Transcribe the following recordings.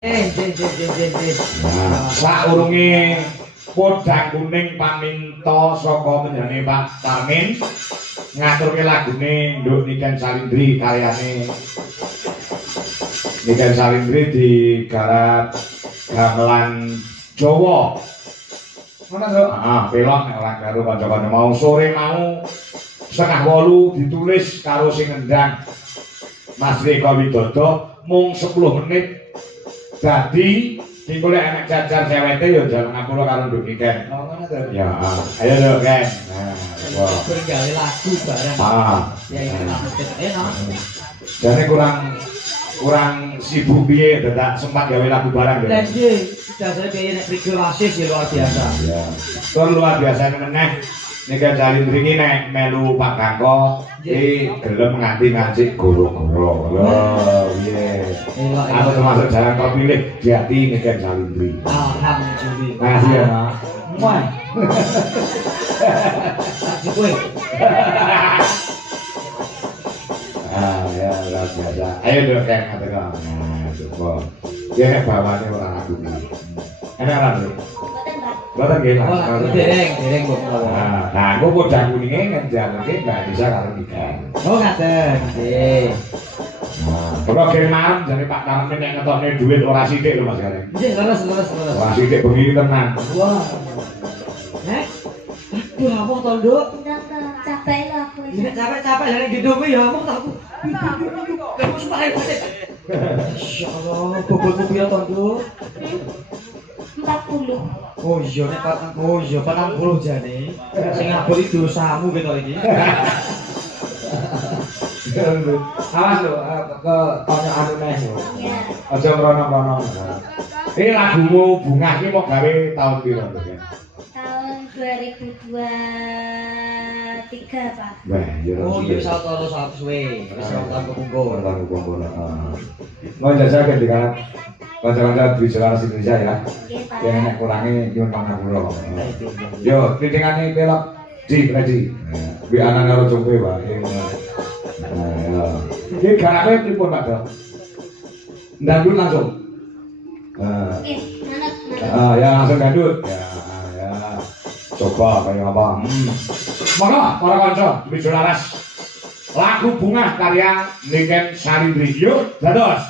Nah, saurunge podang kuning paminta saka menjane Pak Parmin ngaturke lagune Nduk Niken Salindri karyane Niken Salindri digarap gamelan Jawa. Mana to? Pelok nek ora karo kanca-kanca mau sore mau 7:30 ditulis karo sing ngendang Mas Rika Widodo mung 10 menit. Dadi dingolek enek jajar cewete ya jalan ngapura karo Nduk Niken. Oh, ngono to. Ya, ayo Nduk Ken. Nah, wah. Bergawe lagu bareng. Ya iki enak. Jane kurang sibuk piye dadak sempat gawe lagu bareng. Lah nggih, dasare piye nek priglasis ya luar biasa. Ya. Tur luar biasa meneh. Niken Salindri iki nek melu Pak Kangko iki gelem nganti goro-goro. Lho, piye. Aku termasuk jalan terpilih di hati Niken Salindri. Alhamdulillah. Makasih ya, Mas. Muai. Kowe. Ya, luar biasa. Ayo Nduk Ken ngatur. Nah, coba. Dia nek bawane ora lagu iki. Enak ora, Nduk? Boten nggih, Mas. Oh, dereng kok. Nah, aku podang kuninge ngenjalke Mbak Anissa karo Niken. Oh, ngaten. Nggih. Nah, kok kemarin jane Pak Karmen nek ngetokne dhuwit ora sithik lho Mas Gareng. Nggih, leres. Ora sithik bengi tenan. Wah. Nek. Aduh, apa to, Nduk? Capek lah aku. Nek capek-capek lha nek gitu ya apa tak aku. Kamu sepahe. Insyaallah, bobotmu piye to, Nduk? 40. Oh iya nek patang 40 jane. Sing ngabul iki dosamu gitu iki. Awas lho, ke tanya anu neh lho. Ya. Aja mrono-mrono. Ini lagumu Bungah iki mau gawe tahun piro to, Ken? Tahun 2023, Pak. Wah, ya. Oh iya sawetara sawet suwe. Wis tahun kepungkur. Tahun kepungkur. Mau jajake di kan kanca-kanca di Jelaras Indonesia ya. Nggih, Pak. Yang nek kurangi nyuwun pangapura. Yo, titingane pelok di Predi. Wi anak karo jongke wae. Nah, ya. Iki garape pripun, Pak Dok? Ndandut langsung. Oke, manut. Ya langsung gandut. Ya. Coba kayak apa? Monggo para kanca di Jelaras. Lagu Bunga karya Niken Salindri. Yuk, dados.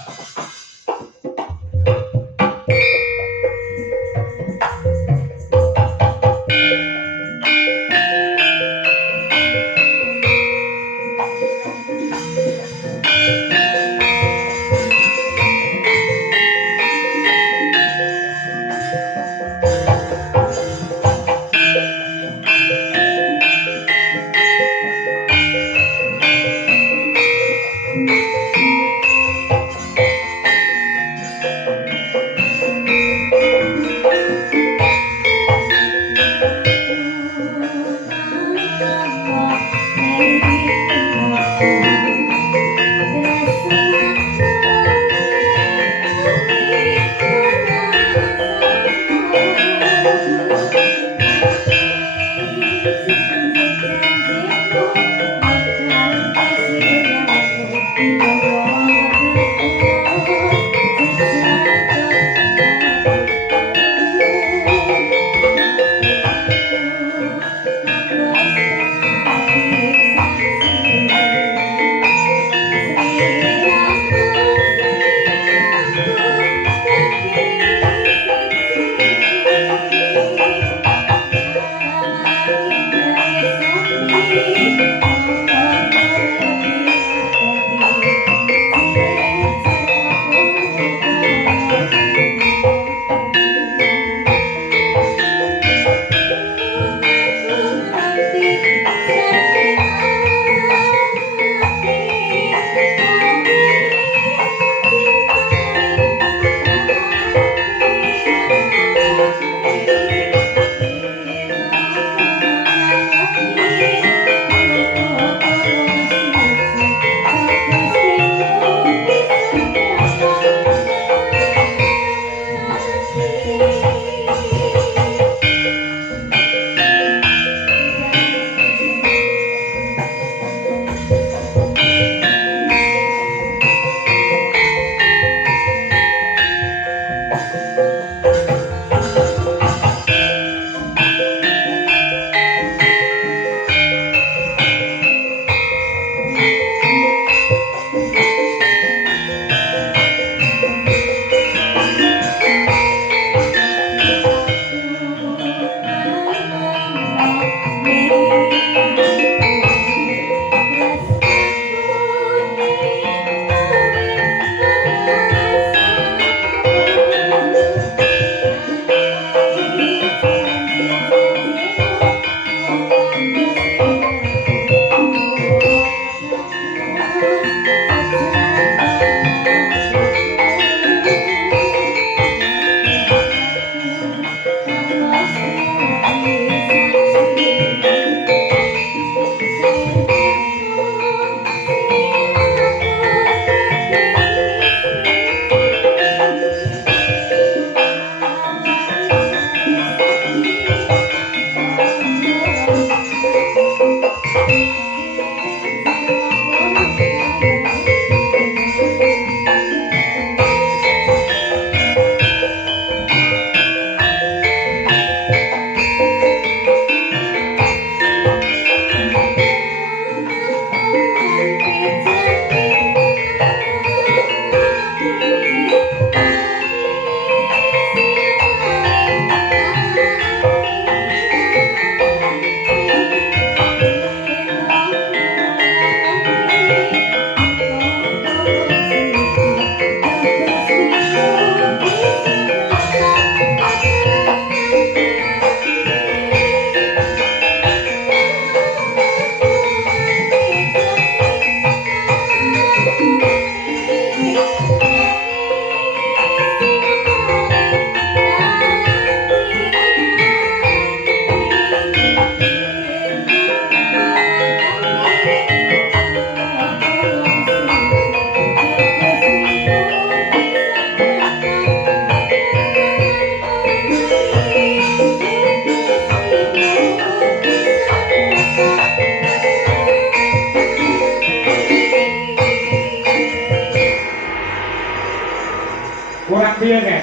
kurang piye nek?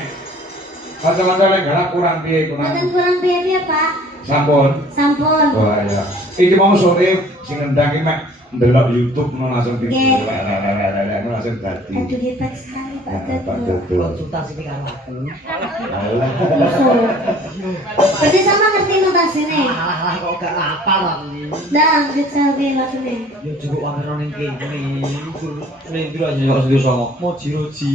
Kanca-kanca nek garap kurang piye kurang. Mboten kurang piye-piye, Pak. Sampun. Sampun. Wah iya. Iki mau sore sing ngendang iki mek ndelok YouTube langsung di Nggih. langsung dadi. Aduh hebat sekali, Pak Pak Dodol. Dodol. konsultasi karo aku. Alah. Berarti sama ngerti notasine. Alah kok gak apal aku. Ndang, bisa piye langsune. Ya cukup wamero ning kene. Iku nendro aja kok sedih songo. Moji-roji.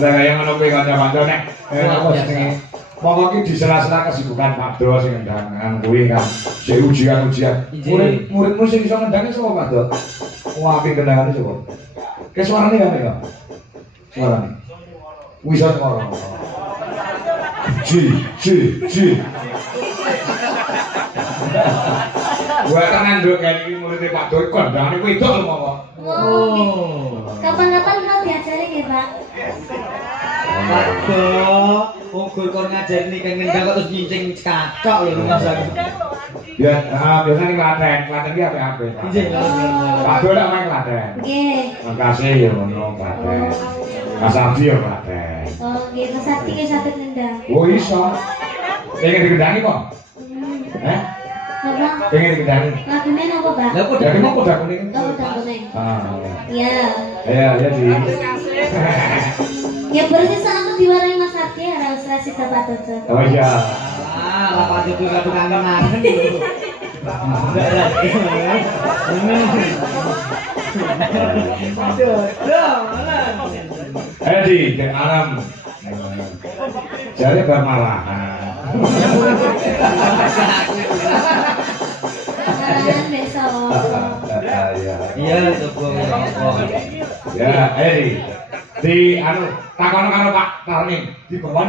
Lah kaya ngono kuwi kanca-kanca nek apa jenenge? Monggo ki disela-sela kesibukan Pak Do sing ngendangan kuwi kan. Sik ujian-ujian. Murid-muridmu sing iso ngendangi sapa Pak Do? Wah, apik kendangane sapa? Ke suarane kan ya? Suarane. Wis ora. Ji. Gua kan nduk kene iki murid Pak Do kandangane wedok lho monggo. Oh. Kapan-kapan kalau diajari nggih, Pak? Waduh, ukur kon ngajari nih kan ngendang kok terus nyincing kacok lho ngrasake. Ya, biasa ning Klaten. Klaten ki apik-apik. Nggih, Pak Do lek main Klaten. Nggih. Makasih ya ngono Klaten. Mas Abdi ya Klaten. Oh, nggih, Mas Sakti nggih saged nendang. Oh iso. Pengen digendangi kok? Eh? Apa? Pengen digendangi? Lagune napa, Pak? Lah kok Jadi mau kuda kuning. Oh, udah kuning. Ah. Iya. Ya sih. Ya berarti sama diwarai Mas Sakti harus rasi Pak Dodol. Oh iya. Lah Pak Dodol kadung kangen-kangen lho. Di Aram. Jadi bermarahan. Kalian besok. Iya, coba. Ya, di anu takono karo Pak Tarni di bawah